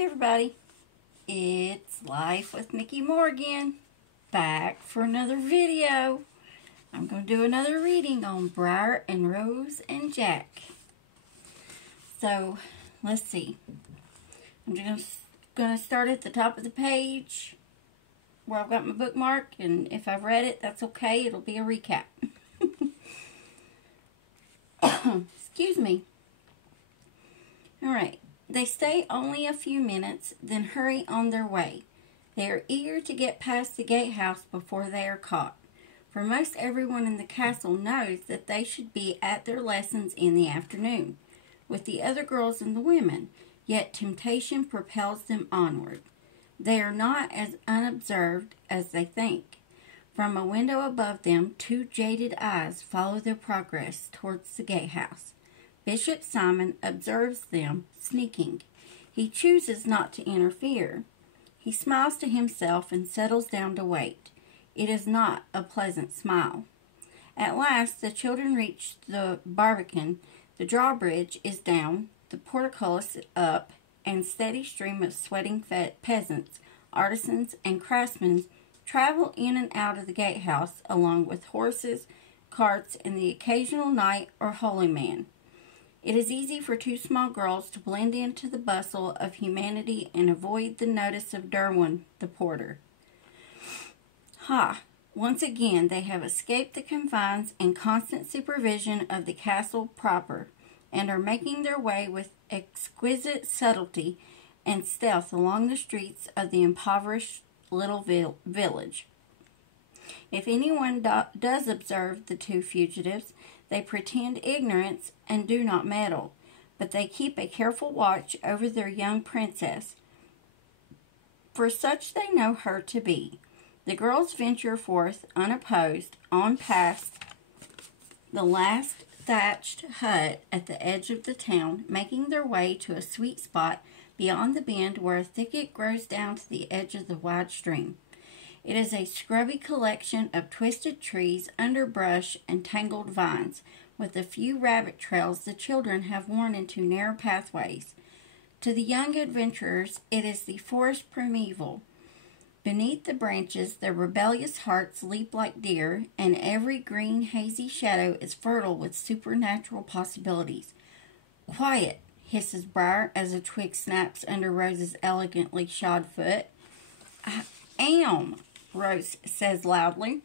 Hey everybody, it's Life with Mickey Morgan, back for another video. I'm going to do another reading on Briar and Rose and Jack. So, let's see. I'm just going to start at the top of the page where I've got my bookmark, and if I've read it, that's okay. It'll be a recap. Excuse me. Alright. They stay only a few minutes, then hurry on their way. They are eager to get past the gatehouse before they are caught, for most everyone in the castle knows that they should be at their lessons in the afternoon, with the other girls and the women, yet temptation propels them onward. They are not as unobserved as they think. From a window above them, two jaded eyes follow their progress towards the gatehouse. Bishop Simon observes them sneaking. He chooses not to interfere. He smiles to himself and settles down to wait. It is not a pleasant smile. At last, the children reach the barbican. The drawbridge is down, the portcullis up, and steady stream of sweating peasants, artisans, and craftsmen travel in and out of the gatehouse, along with horses, carts, and the occasional knight or holy man. It is easy for two small girls to blend into the bustle of humanity and avoid the notice of Derwin, the porter. Ha! Once again, they have escaped the confines and constant supervision of the castle proper, and are making their way with exquisite subtlety and stealth along the streets of the impoverished little village. If anyone does observe the two fugitives, they pretend ignorance and do not meddle, but they keep a careful watch over their young princess, for such they know her to be. The girls venture forth unopposed on past the last thatched hut at the edge of the town, making their way to a sweet spot beyond the bend where a thicket grows down to the edge of the wide stream. It is a scrubby collection of twisted trees, underbrush, and tangled vines, with a few rabbit trails the children have worn into narrow pathways. To the young adventurers, it is the forest primeval. Beneath the branches, their rebellious hearts leap like deer, and every green, hazy shadow is fertile with supernatural possibilities. "Quiet!" hisses Briar as a twig snaps under Rose's elegantly shod foot. "I am," Rose says loudly.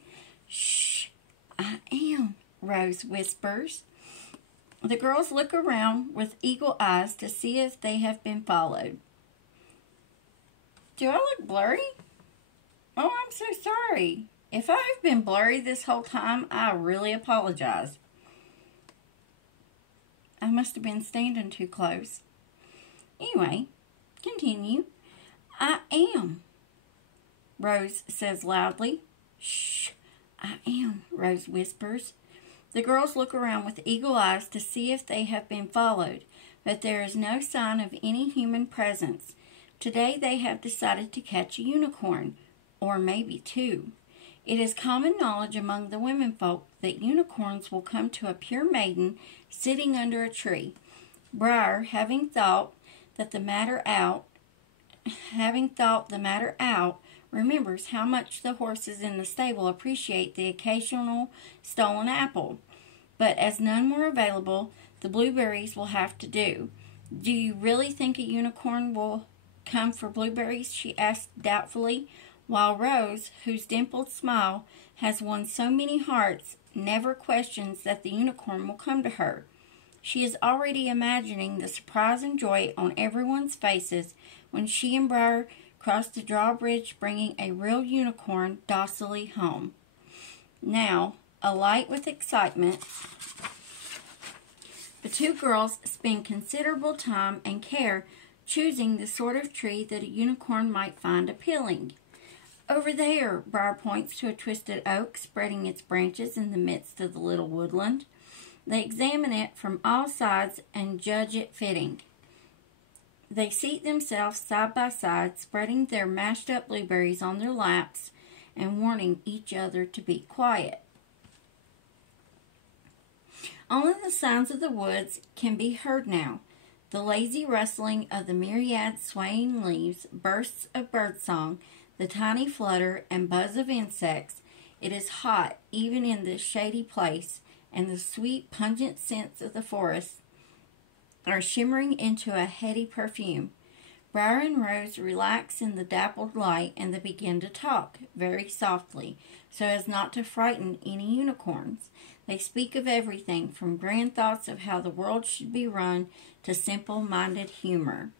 "Shh, I am," Rose whispers. The girls look around with eagle eyes to see if they have been followed. "Do I look blurry? Oh, I'm so sorry. If I have been blurry this whole time, I really apologize. I must have been standing too close. Anyway, continue." "I am," Rose says loudly. "Shh, I am," Rose whispers. The girls look around with eagle eyes to see if they have been followed, but there is no sign of any human presence. Today they have decided to catch a unicorn, or maybe two. It is common knowledge among the womenfolk that unicorns will come to a pure maiden sitting under a tree. Briar, having thought the matter out, remembers how much the horses in the stable appreciate the occasional stolen apple. But as none were available, the blueberries will have to do. "Do you really think a unicorn will come for blueberries?" she asked doubtfully, while Rose, whose dimpled smile has won so many hearts, never questions that the unicorn will come to her. She is already imagining the surprise and joy on everyone's faces when she and Briar crossed the drawbridge, bringing a real unicorn docilely home. Now, alight with excitement, the two girls spend considerable time and care choosing the sort of tree that a unicorn might find appealing. "Over there," Briar points to a twisted oak spreading its branches in the midst of the little woodland. They examine it from all sides and judge it fitting. They seat themselves side by side, spreading their mashed up blueberries on their laps and warning each other to be quiet. Only the sounds of the woods can be heard now. The lazy rustling of the myriad swaying leaves, bursts of birdsong, the tiny flutter and buzz of insects. It is hot even in this shady place, and the sweet, pungent scents of the forest are shimmering into a heady perfume. Briar and Rose relax in the dappled light, and they begin to talk, very softly, so as not to frighten any unicorns. They speak of everything, from grand thoughts of how the world should be run to simple-minded humor.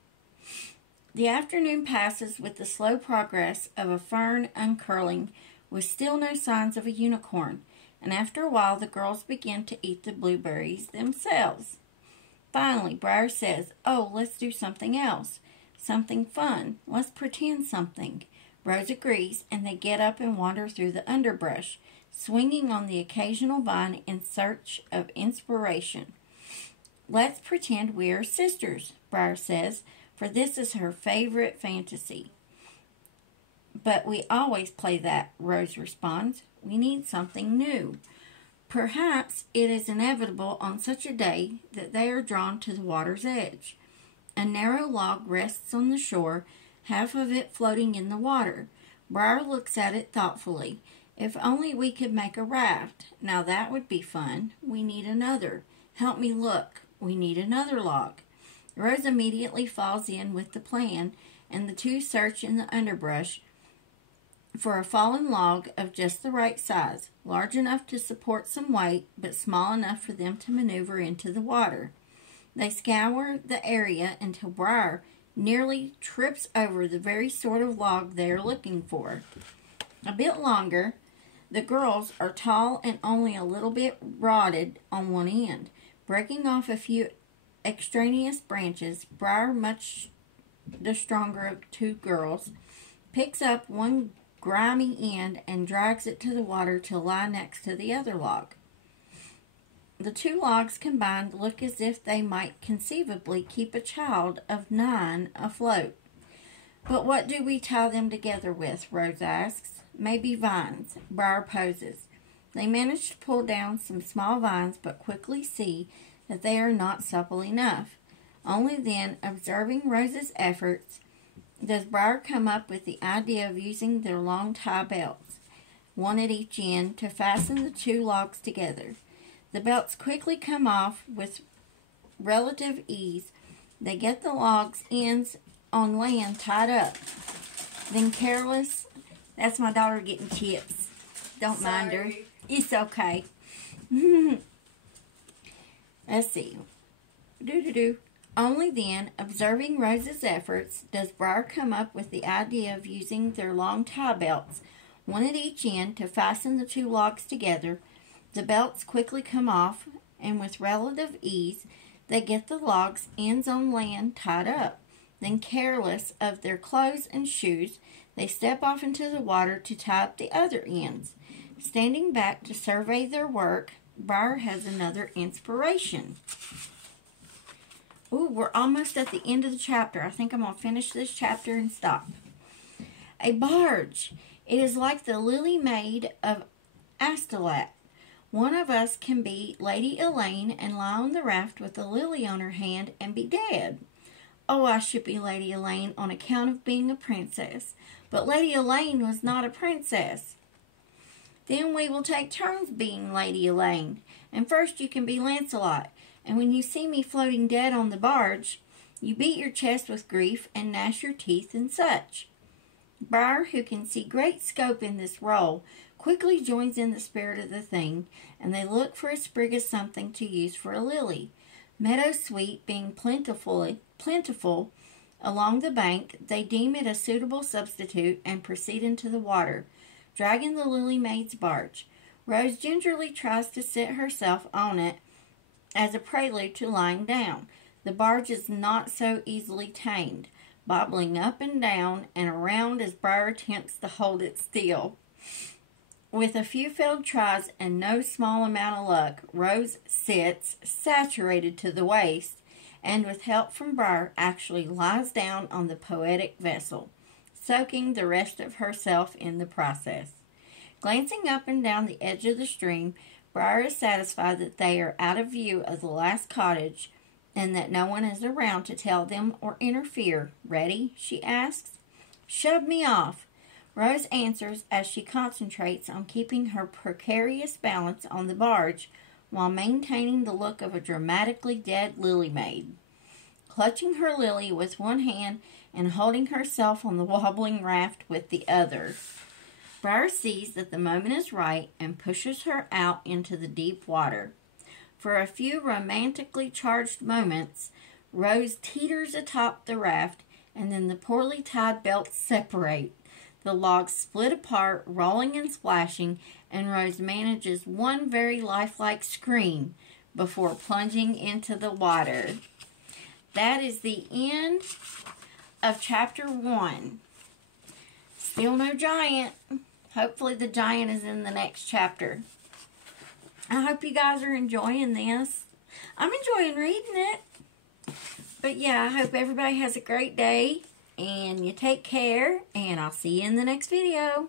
The afternoon passes with the slow progress of a fern uncurling, with still no signs of a unicorn, and after a while the girls begin to eat the blueberries themselves. Finally, Briar says, "Oh, let's do something else. Something fun. Let's pretend something." Rose agrees, and they get up and wander through the underbrush, swinging on the occasional vine in search of inspiration. "Let's pretend we are sisters," Briar says, for this is her favorite fantasy. "But we always play that," Rose responds. "We need something new." Perhaps it is inevitable on such a day that they are drawn to the water's edge. A narrow log rests on the shore, half of it floating in the water. Briar looks at it thoughtfully. "If only we could make a raft. Now that would be fun. We need another. Help me look. We need another log." Rose immediately falls in with the plan, and the two search in the underbrush for a fallen log of just the right size, large enough to support some weight, but small enough for them to maneuver into the water. They scour the area until Briar nearly trips over the very sort of log they are looking for. A bit longer, the girls are tall and only a little bit rotted on one end. Breaking off a few extraneous branches, Briar, much the stronger of two girls, picks up one grimy end and drags it to the water to lie next to the other log. The two logs combined look as if they might conceivably keep a child of 9 afloat. "But what do we tie them together with?" Rose asks. "Maybe vines," Briar poses. They manage to pull down some small vines, but quickly see that they are not supple enough. Only then, observing Rose's efforts, does Briar come up with the idea of using their long tie belts, one at each end, to fasten the two logs together. The belts quickly come off with relative ease. They get the logs' ends on land tied up. Then careless, that's my daughter getting chips. Don't mind her. It's okay. Let's see. Only then, observing Rose's efforts, does Briar come up with the idea of using their long tie belts, one at each end, to fasten the two logs together. The belts quickly come off, and with relative ease, they get the logs' ends on land tied up. Then, careless of their clothes and shoes, they step off into the water to tie up the other ends. Standing back to survey their work, Briar has another inspiration. Ooh, we're almost at the end of the chapter. I think I'm going to finish this chapter and stop. A barge. It is like the Lily Maid of Astolat. One of us can be Lady Elaine and lie on the raft with a lily on her hand and be dead. Oh, I should be Lady Elaine on account of being a princess. But Lady Elaine was not a princess. Then we will take turns being Lady Elaine. And first you can be Lancelot. And when you see me floating dead on the barge, you beat your chest with grief and gnash your teeth and such. Briar, who can see great scope in this role, quickly joins in the spirit of the thing, and they look for a sprig of something to use for a lily. Meadow sweet being plentiful along the bank, they deem it a suitable substitute and proceed into the water, dragging the Lily Maid's barge. Rose gingerly tries to sit herself on it as a prelude to lying down. The barge is not so easily tamed, bobbling up and down and around as Briar attempts to hold it still. With a few failed tries and no small amount of luck, Rose sits, saturated to the waist, and with help from Briar actually lies down on the poetic vessel, soaking the rest of herself in the process. Glancing up and down the edge of the stream, Briar is satisfied that they are out of view of the last cottage and that no one is around to tell them or interfere. Ready? She asks. Shove me off, Rose answers as she concentrates on keeping her precarious balance on the barge while maintaining the look of a dramatically dead lily maid. Clutching her lily with one hand and holding herself on the wobbling raft with the other, Briar sees that the moment is right and pushes her out into the deep water. For a few romantically charged moments, Rose teeters atop the raft, and then the poorly tied belts separate. The logs split apart, rolling and splashing, and Rose manages one very lifelike scream before plunging into the water. That is the end of chapter 1. Still no giant. Hopefully the giant is in the next chapter. I hope you guys are enjoying this. I'm enjoying reading it. But yeah, I hope everybody has a great day. And you take care. And I'll see you in the next video.